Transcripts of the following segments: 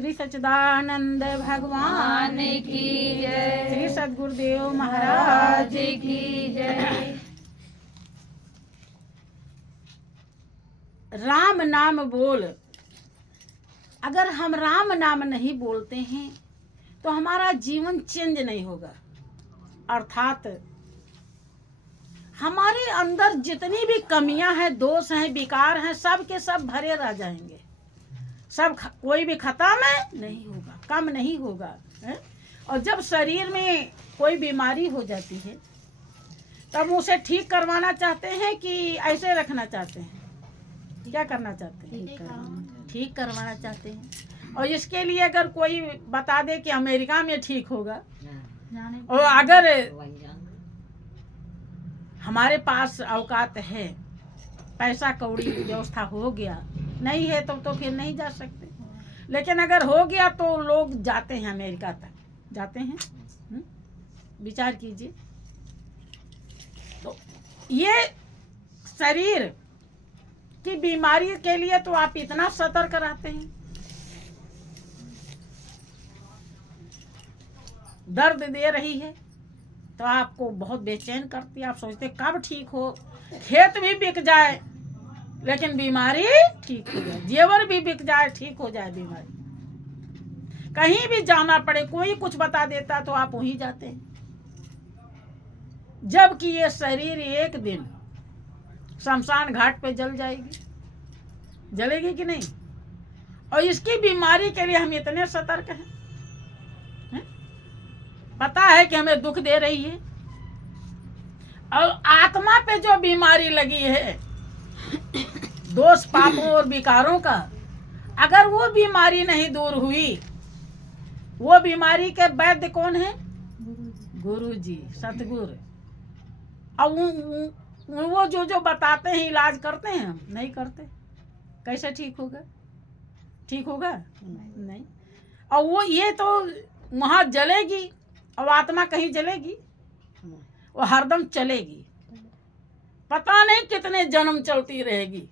श्री सच्चिदानंद भगवान की जय। श्री सद्गुरुदेव महाराज की जय। राम नाम बोल। अगर हम राम नाम नहीं बोलते हैं तो हमारा जीवन चेंज नहीं होगा। अर्थात हमारे अंदर जितनी भी कमियां हैं, दोष हैं, विकार हैं, सब के सब भरे रह जाएंगे। सब कोई भी खत्म नहीं होगा, कम नहीं होगा है? और जब शरीर में कोई बीमारी हो जाती है तब उसे ठीक करवाना चाहते हैं कि ऐसे रखना चाहते हैं? क्या करना चाहते हैं? ठीक करवाना चाहते हैं। और इसके लिए अगर कोई बता दे कि अमेरिका में ठीक होगा, और अगर हमारे पास औकात है, पैसा कौड़ी व्यवस्था हो गया, नहीं है तो फिर नहीं जा सकते। लेकिन अगर हो गया तो लोग जाते हैं, अमेरिका तक जाते हैं। विचार कीजिए। तो ये शरीर की बीमारी के लिए तो आप इतना सतर्क रहते हैं। दर्द दे रही है तो आपको बहुत बेचैन करती है। आप सोचते कब ठीक हो, खेत भी बिक जाए लेकिन बीमारी ठीक हो जाए, जेवर भी बिक जाए ठीक हो जाए बीमारी। कहीं भी जाना पड़े, कोई कुछ बता देता तो आप वहीं जाते हैं। जबकि ये शरीर एक दिन शमशान घाट पे जल जाएगी, जलेगी कि नहीं? और इसकी बीमारी के लिए हम इतने सतर्क हैं? पता है कि हमें दुख दे रही है। और आत्मा पे जो बीमारी लगी है, दोष पापों और विकारों का, अगर वो बीमारी नहीं दूर हुई, वो बीमारी के वैद्य कौन है? गुरु जी, सतगुरु। और वो जो बताते हैं, इलाज करते हैं, हम नहीं करते। कैसे ठीक होगा? ठीक होगा नहीं। और वो ये तो वहां जलेगी और आत्मा कहीं जलेगी, वो हरदम चलेगी, पता नहीं कितने जन्म चलती रहेगी।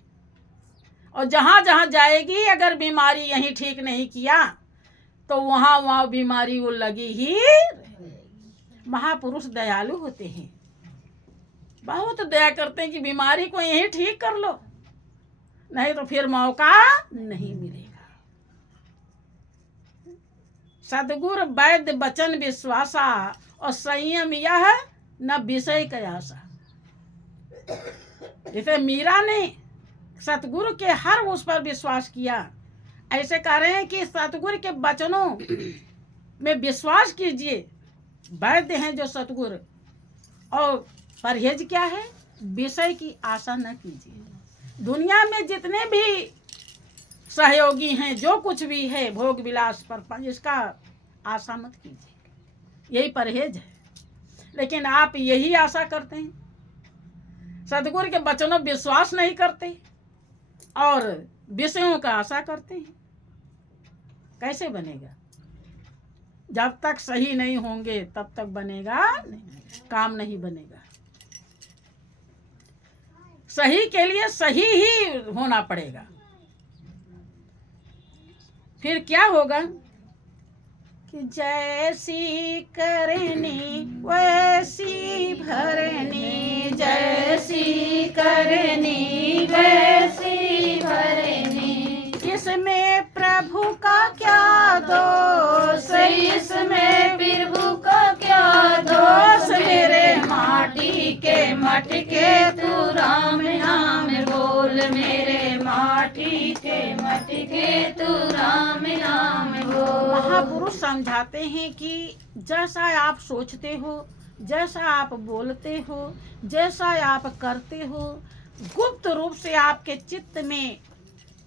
और जहां जहां जाएगी, अगर बीमारी यहीं ठीक नहीं किया तो वहां बीमारी वो लगी ही। महापुरुष दयालु होते हैं, बहुत दया करते हैं कि बीमारी को यहीं ठीक कर लो, नहीं तो फिर मौका नहीं मिलेगा। सद्गुरु वैद्य वचन विश्वासा, और संयम यह न विषय कयासा। जैसे मीरा ने सतगुरु के हर उस पर विश्वास किया, ऐसे कह रहे हैं कि सतगुरु के वचनों में विश्वास कीजिए। वैद्य हैं जो सतगुरु। और परहेज क्या है? विषय की आशा न कीजिए। दुनिया में जितने भी सहयोगी हैं, जो कुछ भी है भोग विलास पर, इसका आशा मत कीजिए, यही परहेज है। लेकिन आप यही आशा करते हैं, सतगुरु के वचनों विश्वास नहीं करते और विषयों का आशा करते हैं। कैसे बनेगा? जब तक सही नहीं होंगे तब तक बनेगा नहीं, काम नहीं बनेगा। सही के लिए सही ही होना पड़ेगा। फिर क्या होगा कि जैसी करनी वैसी भरनी, जैसी करनी वैसी भरनी। इसमें प्रभु का क्या दोष, इसमें प्रभु का क्या दोष। मेरे माटी के मटके तू राम नाम बोल, मेरे माटी के मटके तू राम नाम बोल। महापुरुष समझाते हैं कि जैसा आप सोचते हो, जैसा आप बोलते हो, जैसा आप करते हो, गुप्त रूप से आपके चित्त में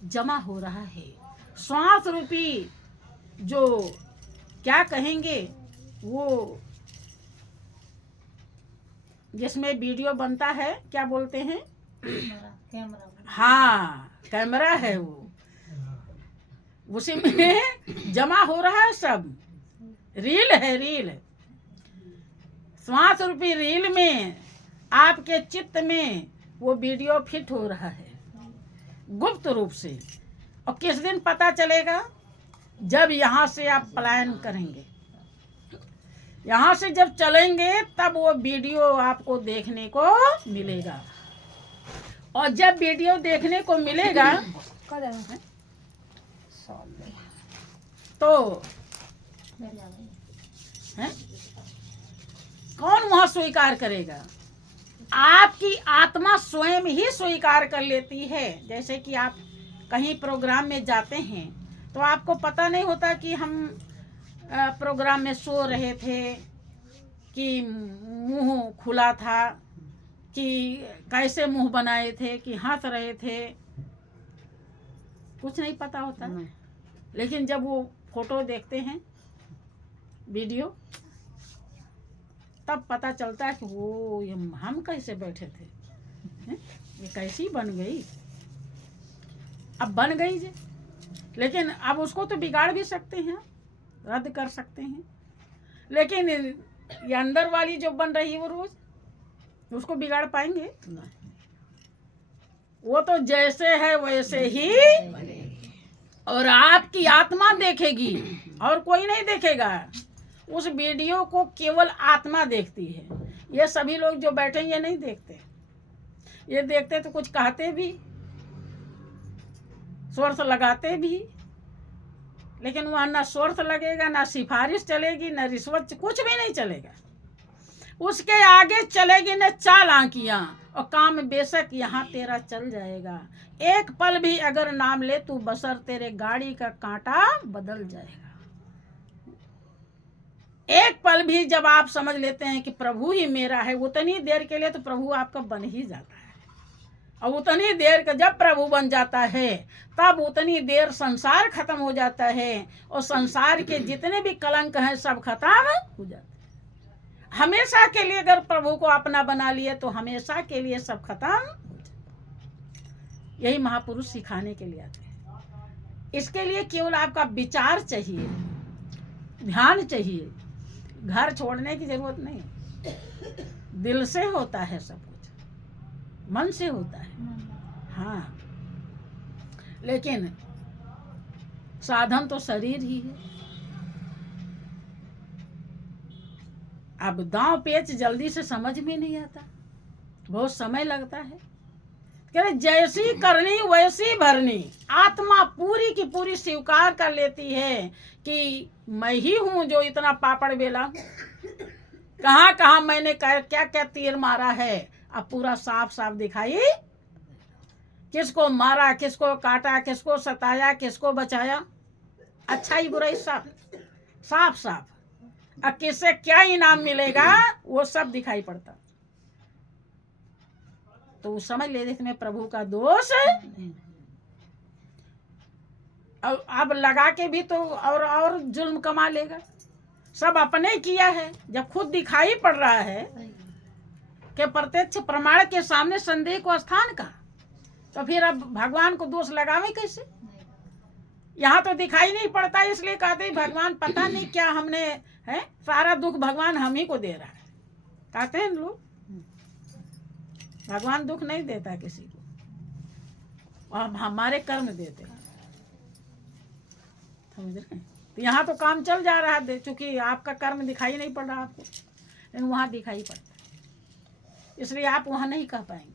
जमा हो रहा है। श्वास रूपी जो क्या कहेंगे, वो जिसमें वीडियो बनता है, क्या बोलते हैं? हाँ, कैमरा है वो, उसी में जमा हो रहा है सब। रील है, रील। श्वास रूपी रील में आपके चित्त में वो वीडियो फिट हो रहा है गुप्त रूप से। और किस दिन पता चलेगा? जब यहाँ से आप पलायन करेंगे, यहाँ से जब चलेंगे तब वो वीडियो आपको देखने को मिलेगा। और जब वीडियो देखने को मिलेगा तो है? कौन वहां स्वीकार करेगा? आपकी आत्मा स्वयं ही स्वीकार कर लेती है। जैसे कि आप कहीं प्रोग्राम में जाते हैं तो आपको पता नहीं होता कि हम प्रोग्राम में सो रहे थे, कि मुंह खुला था, कि कैसे मुंह बनाए थे, कि हंस रहे थे, कुछ नहीं पता होता। लेकिन जब वो फोटो देखते हैं, वीडियो, तब पता चलता है कि वो ये हम कैसे बैठे थे, ये कैसी बन गई। अब बन गई जी, लेकिन अब उसको तो बिगाड़ भी सकते हैं, रद्द कर सकते हैं। लेकिन ये अंदर वाली जो बन रही है वो रोज उसको बिगाड़ पाएंगे? वो तो जैसे है वैसे ही, और आपकी आत्मा देखेगी और कोई नहीं देखेगा। उस वीडियो को केवल आत्मा देखती है। ये सभी लोग जो बैठे ये नहीं देखते। ये देखते तो कुछ कहते भी, स्वार्थ लगाते भी, लेकिन वहाँ ना स्वार्थ लगेगा, ना सिफारिश चलेगी, ना रिश्वत, कुछ भी नहीं चलेगा। उसके आगे चलेगी न चाल आंकियां, और काम बेशक यहाँ तेरा चल जाएगा। एक पल भी अगर नाम ले तू बसर, तेरे गाड़ी का कांटा बदल जाएगा। एक पल भी जब आप समझ लेते हैं कि प्रभु ही मेरा है, उतनी देर के लिए तो प्रभु आपका बन ही जाता है। और उतनी देर का जब प्रभु बन जाता है तब उतनी देर संसार खत्म हो जाता है, और संसार के जितने भी कलंक हैं सब खत्म हो जाते हैं। हमेशा के लिए अगर प्रभु को अपना बना लिए तो हमेशा के लिए सब खत्म हो जाता। यही महापुरुष सिखाने के लिए आते हैं। इसके लिए केवल आपका विचार चाहिए, ध्यान चाहिए, घर छोड़ने की जरूरत नहीं। दिल से होता है सब कुछ, मन से होता है। हाँ, लेकिन साधन तो शरीर ही है। अब दांव पेच जल्दी से समझ में नहीं आता, बहुत समय लगता है। कह रहे जैसी करनी वैसी भरनी। आत्मा पूरी की पूरी स्वीकार कर लेती है कि मैं ही हूं जो इतना पापड़ बेला, कहाँ कहाँ मैंने क्या क्या तीर मारा है, अब पूरा साफ साफ दिखाई। किसको मारा, किसको काटा, किसको सताया, किसको बचाया, अच्छाई बुराई सब साफ साफ। अब किससे क्या इनाम मिलेगा वो सब दिखाई पड़ता। तो समझ ले इसमें प्रभु का दोष है। अब लगा के भी तो और जुल्म कमा लेगा। सब अपने किया है। जब खुद दिखाई पड़ रहा है कि प्रत्यक्ष प्रमाण के सामने संदेह को स्थान का, तो फिर अब भगवान को दोष लगावे कैसे? यहाँ तो दिखाई नहीं पड़ता, इसलिए कहते भगवान पता नहीं क्या हमने है, सारा दुख भगवान हम ही को दे रहा है, कहते हैं लोग। भगवान दुख नहीं देता किसी को, और हमारे कर्म देते हैं, समझ रहे हैं? तो यहाँ तो काम चल जा रहा है, चूंकि आपका कर्म दिखाई नहीं पड़ रहा आपको, लेकिन वहाँ दिखाई पड़ता है, इसलिए आप वहाँ नहीं कह पाएंगे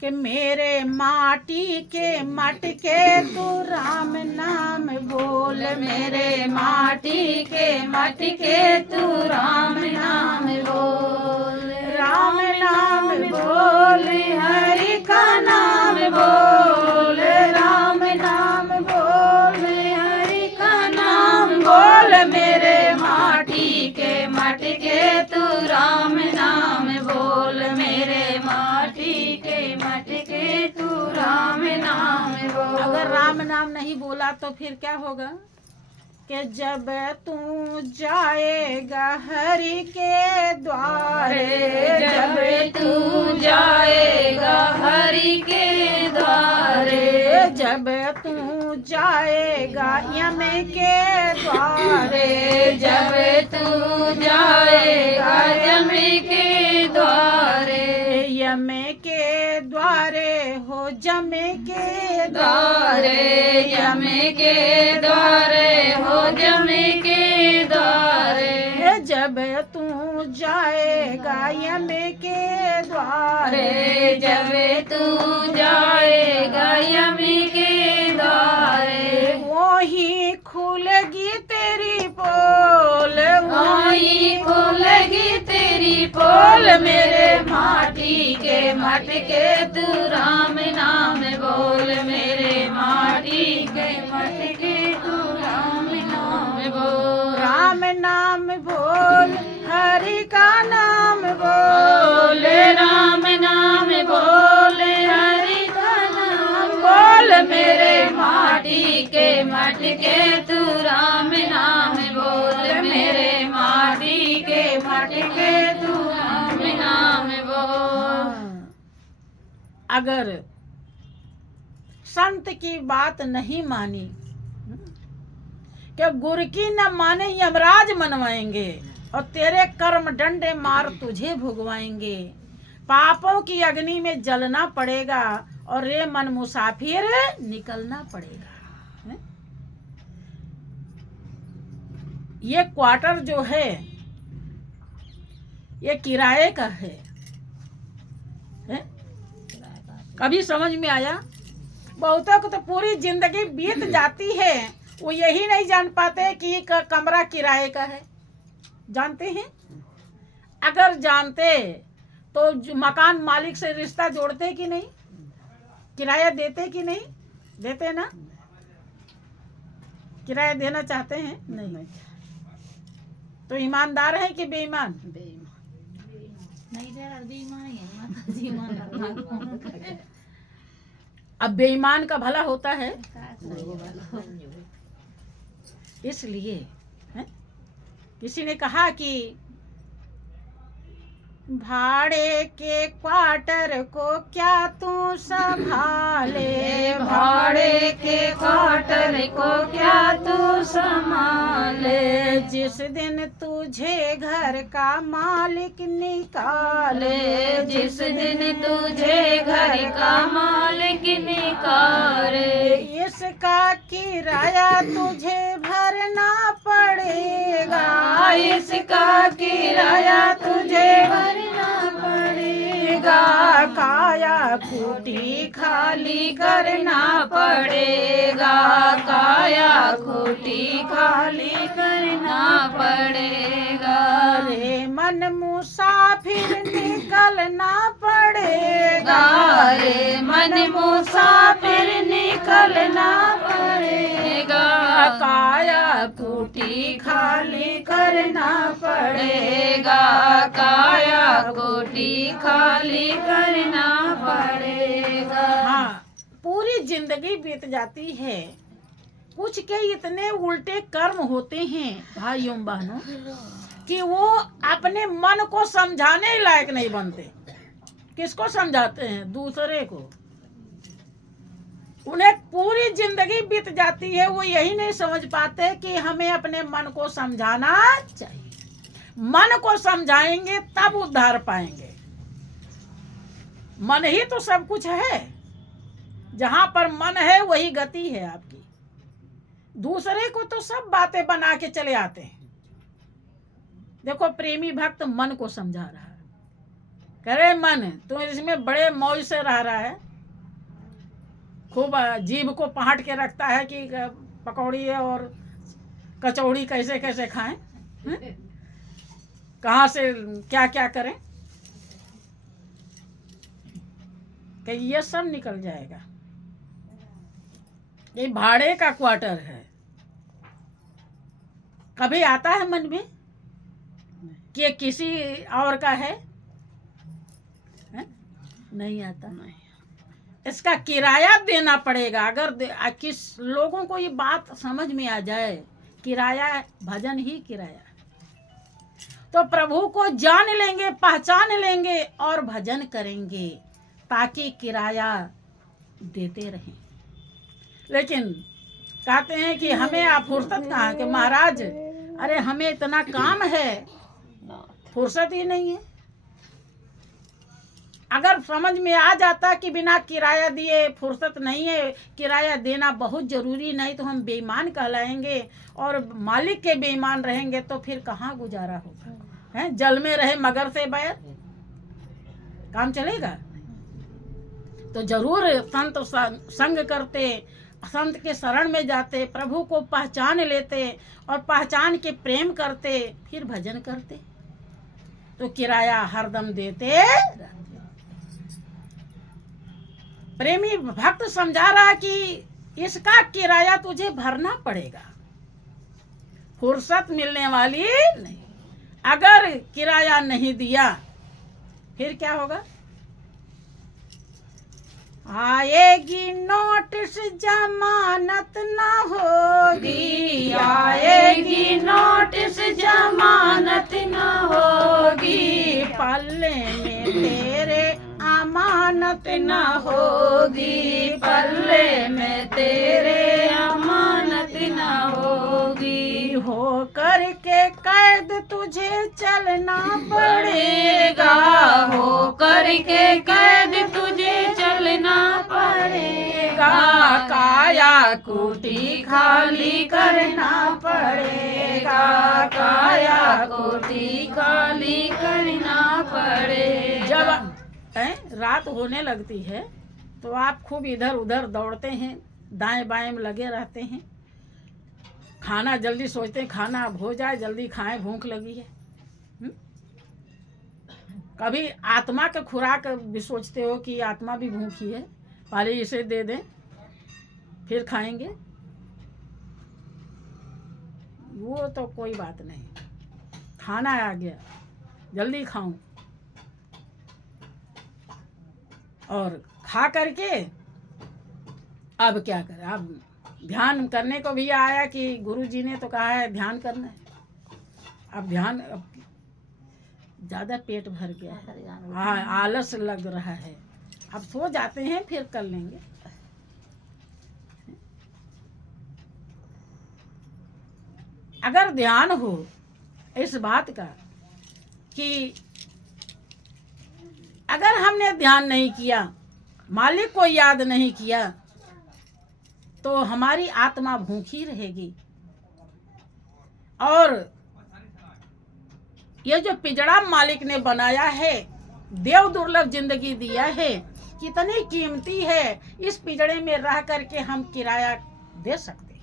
कि मेरे माटी के मटके तू राम नाम बोल। मेरे माटी के मटके तू राम नाम बोल। राम नाम बोल, हरि का नाम बोल। राम नाम बोल, हरि का नाम बोल। मेरे माटी के मटके तू राम नाम बोल। मेरे माटी के मटके तू राम नाम बोल। अगर राम नाम नहीं बोला तो फिर क्या होगा कि जब तू जाएगा हरि के द्वारे, जब तू जाएगा हरि के द्वारे, जब तू जाएगा यम के द्वारे, जब तू जाएगा यम के द्वारे, यम के द्वारे हो जमे के द्वारे, यमे के द्वारे हो जमे के द्वारे, जब तू जाएगा यमे के द्वारे, जब तू जाएगा यमे के द्वारे, वही खुलेगी तेरी पोल, वही खुलेगी तेरी पोल, मेरे माटी के मटके तू राम नाम बोल, मेरे माटी के मटके तू राम नाम बोल, राम नाम बोल, हरि का नाम बोल, राम नाम बोल, हरि का नाम बोल, मेरे माटी के मटके तू राम नाम बोल, मेरे माटी के मटके तू राम नाम बोल। अगर संत की बात नहीं मानी, क्या गुरु की न माने यमराज मनवाएंगे और तेरे कर्म डंडे मार तुझे भुगवाएंगे, पापों की अग्नि में जलना पड़ेगा और रे मन मुसाफिर निकलना पड़ेगा। है? ये क्वार्टर जो है ये किराए का है? कभी समझ में आया? बहुतों को तो पूरी जिंदगी बीत जाती है, वो यही नहीं जान पाते कि कमरा किराए का है। जानते हैं? अगर जानते तो मकान मालिक से रिश्ता जोड़ते कि नहीं, किराया देते कि नहीं देते ना? किराया देना चाहते हैं? नहीं। तो ईमानदार है कि बेईमान? अब बेईमान का भला होता है? इसलिए है? किसी ने कहा कि भाड़े के क्वार्टर को क्या तू संभाले, भाड़े के क्वार्टर को क्या तू संभाले, जिस दिन तुझे घर का मालिक निकाले, जिस दिन तुझे घर का मालिक निकाले, इसका किराया तुझे भरना पड़ेगा, इसका किराया तुझे भरना पड़ेगा, काया खूटी खाली करना पड़ेगा, काया खूटी खाली करना पड़ेगा, रे मन मुसाफिर निकलना पड़ेगा, रे मन मुसाफिर निकलना पड़ेगा, काया खूटी खाली करना पड़ेगा, काया खूटी खाली करना पड़ेगा। हाँ, पूरी जिंदगी बीत जाती है, कुछ के इतने उल्टे कर्म होते हैं भाइयों बहनों कि वो अपने मन को समझाने लायक नहीं बनते। किसको समझाते हैं? दूसरे को। उन्हें पूरी जिंदगी बीत जाती है, वो यही नहीं समझ पाते कि हमें अपने मन को समझाना चाहिए। मन को समझाएंगे तब उद्धार पाएंगे। मन ही तो सब कुछ है। जहां पर मन है वही गति है आपकी। दूसरे को तो सब बातें बना के चले आते हैं। देखो, प्रेमी भक्त मन को समझा रहा है, कह रहे मन तू इसमें बड़े मौज से रह रहा है, खूब जीभ को पहाट के रखता है कि पकौड़ी और कचौड़ी कैसे कैसे खाएं, कहाँ से क्या क्या करें, कि ये सब निकल जाएगा। ये भाड़े का क्वार्टर है। कभी आता है मन में कि किसी और का है? नहीं आता। नहीं। इसका किराया देना पड़ेगा। अगर किस लोगों को ये बात समझ में आ जाए, किराया भजन ही किराया, तो प्रभु को जान लेंगे, पहचान लेंगे और भजन करेंगे, ताकि किराया देते रहें। लेकिन कहते हैं कि हमें आप फुर्सत कहाँ कि महाराज, अरे हमें इतना काम है, फुर्सत ही नहीं है। अगर समझ में आ जाता कि बिना किराया दिए फुर्सत नहीं है, किराया देना बहुत ज़रूरी, नहीं तो हम बेईमान कहलाएंगे और मालिक के बेईमान रहेंगे तो फिर कहाँ गुजारा होगा? हैं, जल में रहे मगर से बैर, काम चलेगा? तो जरूर संत संग करते, संत के शरण में जाते, प्रभु को पहचान लेते और पहचान के प्रेम करते, फिर भजन करते तो किराया हरदम देते रहते। प्रेमी भक्त समझा रहा कि इसका किराया तुझे भरना पड़ेगा, फुर्सत मिलने वाली नहीं। अगर किराया नहीं दिया फिर क्या होगा? आएगी नोटिस जमानत न होगी, आएगी नोटिस जमानत न होगी, पल्ले में तेरे अमानत न होगी, पल्ले में तेरे अमानत न होगी, हो करके कैद तुझे चलना पड़ेगा, हो करके कैद तुझे चलना पड़ेगा, काया कोठी खाली करना पड़ेगा, काया कोठी खाली करना पड़ेगा। जब रात होने लगती है तो आप खूब इधर उधर दौड़ते हैं, दाएं बाएं में लगे रहते हैं, खाना जल्दी सोचते हैं खाना अब हो जाए, जल्दी खाएं, भूख लगी है। कभी आत्मा का खुराक भी सोचते हो कि आत्मा भी भूखी है, पहले इसे दे दें फिर खाएंगे। वो तो कोई बात नहीं, खाना आ गया जल्दी खाऊं, और खा करके अब क्या करें? अब ध्यान करने को भी आया कि गुरु जी ने तो कहा है ध्यान करना है। अब ध्यान, अब ज़्यादा पेट भर गया है, हाँ आलस लग रहा है, अब सो जाते हैं फिर कर लेंगे। अगर ध्यान हो इस बात का कि अगर हमने ध्यान नहीं किया, मालिक को याद नहीं किया, तो हमारी आत्मा भूखी रहेगी। और ये जो पिंजड़ा मालिक ने बनाया है, देव दुर्लभ जिंदगी दिया है, कितनी कीमती है। इस पिंजड़े में रह करके हम किराया दे सकते हैं,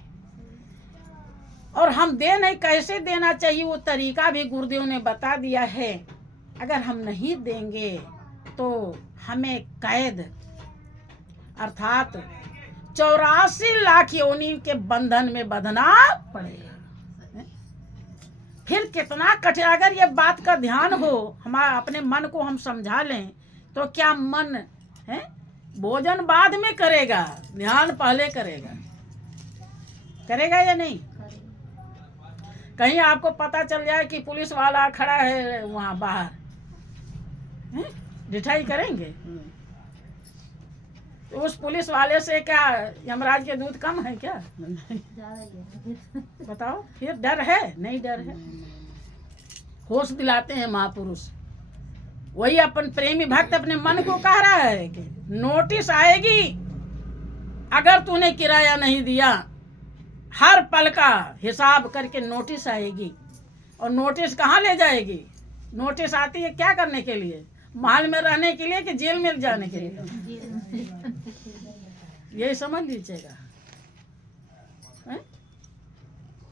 और हम दे नहीं, कैसे देना चाहिए वो तरीका भी गुरुदेव ने बता दिया है। अगर हम नहीं देंगे तो हमें कैद अर्थात 84 लाख योनि के बंधन में बंधना पड़ेगा। फिर कितना कठिन, अगर ये बात का ध्यान हो, हमारा अपने मन को हम समझा लें, तो क्या मन है भोजन बाद में करेगा, ध्यान पहले करेगा, करेगा या नहीं? कहीं आपको पता चल जाए कि पुलिस वाला खड़ा है वहां बाहर, डिठाई करेंगे? तो उस पुलिस वाले से क्या यमराज के दूध कम है क्या? बताओ, फिर डर है? नहीं डर है। होश दिलाते हैं महापुरुष। वही अपन प्रेमी भक्त अपने मन को कह रहा है कि नोटिस आएगी अगर तूने किराया नहीं दिया, हर पल का हिसाब करके नोटिस आएगी। और नोटिस कहाँ ले जाएगी? नोटिस आती है क्या करने के लिए? महल में रहने के लिए कि जेल में जाने के लिए? यही समझ लीजिएगा।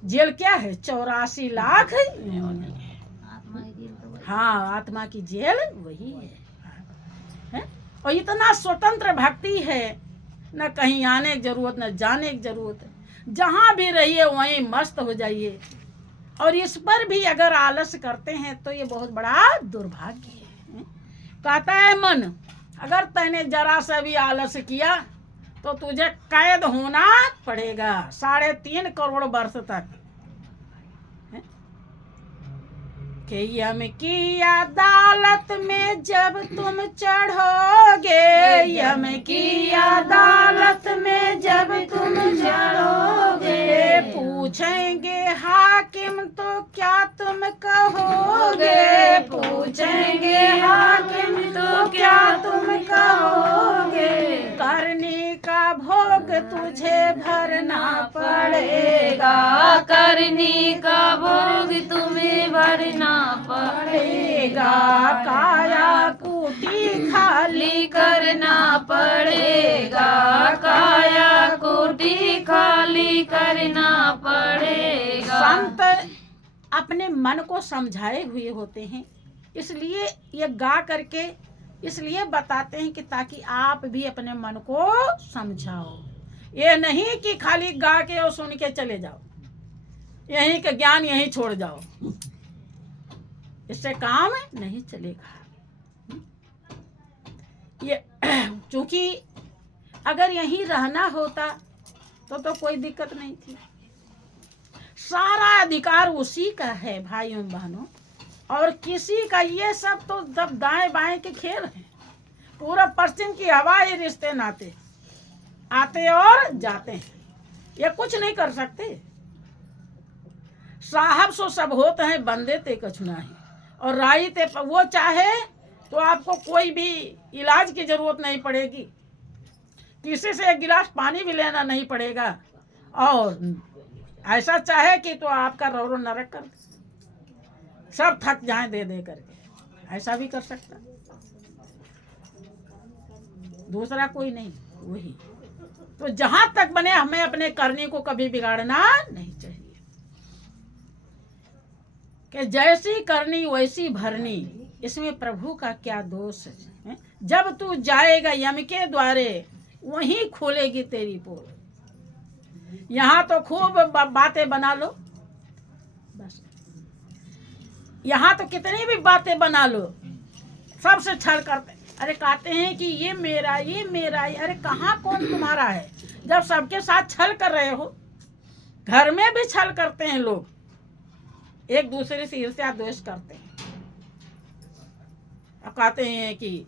जेल क्या है? 84 लाख। हाँ, आत्मा की जेल वही है। और इतना स्वतंत्र भक्ति है, न कहीं आने की जरूरत न जाने की जरूरत है। जहाँ भी रहिए वहीं मस्त हो जाइए। और इस पर भी अगर आलस करते हैं तो ये बहुत बड़ा दुर्भाग्य है। कहता है मन, अगर तैने जरा सा भी आलस किया तो तुझे कैद होना पड़ेगा 3.5 करोड़ वर्ष तक। कि यम की अदालत में जब तुम चढ़ोगे, यम की अदालत में जब तुम चढ़ोगे, पूछेंगे हाँ हाकिम तो क्या तुम कहोगे, पूछेंगे हाकिम तो क्या तुम कहोगे, करनी का भोग तुझे भरना पड़ेगा, करनी का भोग तुम्हें भरना पड़ेगा, काया कूटी खाली करना पड़ेगा, काया कोटि खाली करना पड़ेगा। संत अपने मन को समझाए हुए होते हैं, इसलिए ये गा करके इसलिए बताते हैं कि ताकि आप भी अपने मन को समझाओ। ये नहीं कि खाली गा के और सुन के चले जाओ, यहीं का ज्ञान यहीं छोड़ जाओ, इससे काम नहीं चलेगा। ये चूंकि अगर यहीं रहना होता तो कोई दिक्कत नहीं थी। सारा अधिकार उसी का है भाइयों बहनों, और किसी का ये सब तो जब दाएं बाएं के खेल है। पूरा पश्चिम की हवा ये रिश्ते नाते आते और जाते हैं, ये कुछ नहीं कर सकते। साहब सो सब होते हैं, बंदे ते कछु नहीं, और राई ते वो चाहे तो आपको कोई भी इलाज की जरूरत नहीं पड़ेगी, किसी से एक गिलास पानी भी लेना नहीं पड़ेगा, और ऐसा चाहे कि तो आपका रोरो नरक कर दे, सब थक जाए दे दे करके, ऐसा भी कर सकता। दूसरा कोई नहीं, वही। तो जहां तक बने हमें अपने करने को कभी बिगाड़ना नहीं चाहिए, कि जैसी करनी वैसी भरनी, इसमें प्रभु का क्या दोष है। जब तू जाएगा यम के द्वारे, वहीं खोलेगी तेरी पोल। यहाँ तो खूब बातें बना लो, बस यहाँ तो कितनी भी बातें बना लो, सबसे छल करते, अरे कहते हैं कि ये मेरा, अरे कहाँ कौन तुम्हारा है, जब सबके साथ छल कर रहे हो। घर में भी छल करते हैं लोग, एक दूसरे से ईर्ष्या द्वेष करते हैं, और कहते हैं कि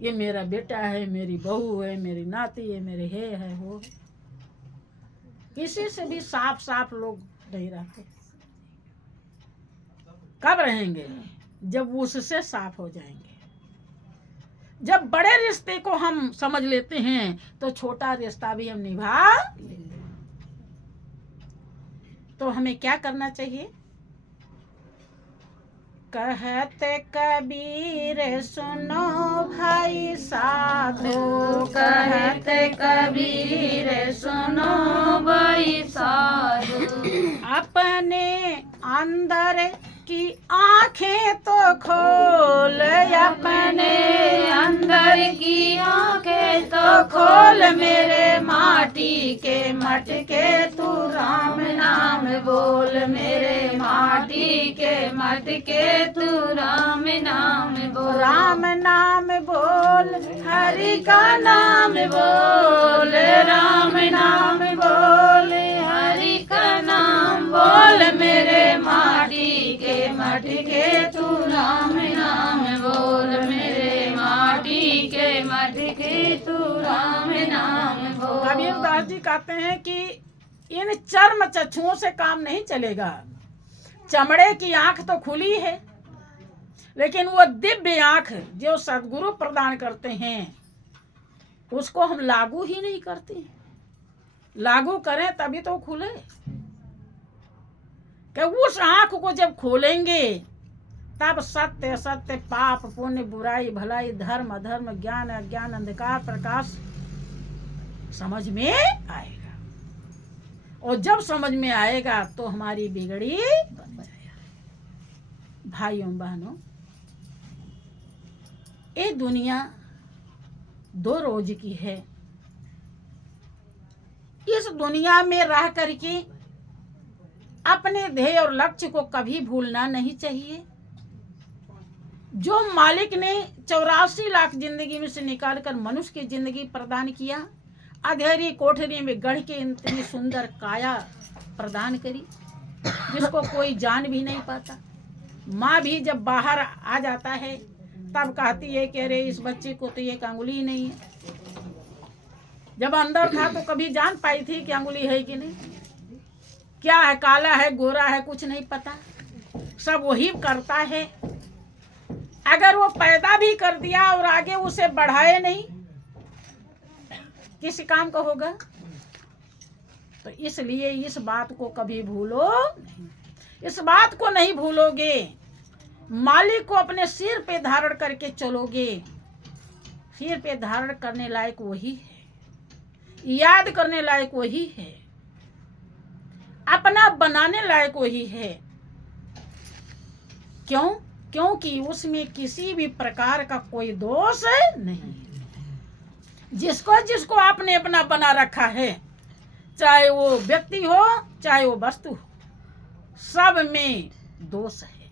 ये मेरा बेटा है, मेरी बहू है, मेरी नाती है, मेरे है वो है। किसी से भी साफ साफ लोग नहीं रहते। कब रहेंगे? जब उससे साफ हो जाएंगे। जब बड़े रिश्ते को हम समझ लेते हैं तो छोटा रिश्ता भी हम निभा लेंगे। तो हमें क्या करना चाहिए? कहते कबीर सुनो भाई साधो, कहते कबीर सुनो भाई साधु, अपने अंदर की आंखें तो खोल, अपने अंदर की आंखें तो खोल, मेरे माटी के मटके तू राम नाम बोल, मेरे माटी के मटके तू राम नाम बोल, राम नाम बोल, हरि का नाम बोल, राम नाम बोल, हरि का नाम बोल, मेरे माटी के मटके तू राम नाम बोल, मेरे माटी के मटके तू राम नाम बोल। कबीरदास जी कहते हैं कि इन चर्म चक्षुओं से काम नहीं चलेगा। चमड़े की आंख तो खुली है, लेकिन वो दिव्य आंख जो सद्गुरु प्रदान करते हैं उसको हम लागू ही नहीं करते। लागू करें तभी तो खुले। कि उस आंख को जब खोलेंगे तब सत्य असत्य, पाप पुण्य, बुराई भलाई, धर्म अधर्म, ज्ञान अज्ञान, अंधकार प्रकाश समझ में आएगा। और जब समझ में आएगा तो हमारी बिगड़ी बन जाएगी। भाइयों बहनों, ये दुनिया 2 रोज की है। इस दुनिया में रह करके अपने ध्येय और लक्ष्य को कभी भूलना नहीं चाहिए। जो मालिक ने 84 लाख जिंदगी में से निकाल कर मनुष्य की जिंदगी प्रदान किया, अंधेरी कोठरी में गढ़ के इतनी सुंदर काया प्रदान करी जिसको कोई जान भी नहीं पाता। माँ भी जब बाहर आ जाता है तब कहती है कि अरे इस बच्चे को तो एक अंगुली ही नहीं है। जब अंदर था तो कभी जान पाई थी कि अंगुली है कि नहीं। क्या है, काला है गोरा है कुछ नहीं पता, सब वही करता है। अगर वो पैदा भी कर दिया और आगे उसे बढ़ाए नहीं, किस काम का होगा? तो इसलिए इस बात को कभी भूलो नहीं। इस बात को नहीं भूलोगे, मालिक को अपने सिर पे धारण करके चलोगे। सिर पे धारण करने लायक वही है, याद करने लायक वही है, अपना बनाने लायक वही है। क्यों? क्योंकि उसमें किसी भी प्रकार का कोई दोष नहीं। जिसको जिसको आपने अपना बना रखा है, चाहे वो व्यक्ति हो चाहे वो वस्तु हो, सब में दोष है।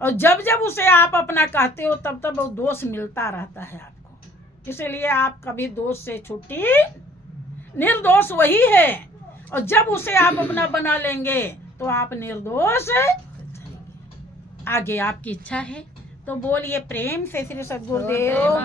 और जब जब उसे आप अपना कहते हो तब तब वो दोष मिलता रहता है आपको। इसलिए आप कभी दोष से छुट्टी, निर्दोष वही है। और जब उसे आप अपना बना लेंगे तो आप निर्दोष। आगे आपकी इच्छा है तो बोलिए प्रेम से श्री सद्गुरुदेव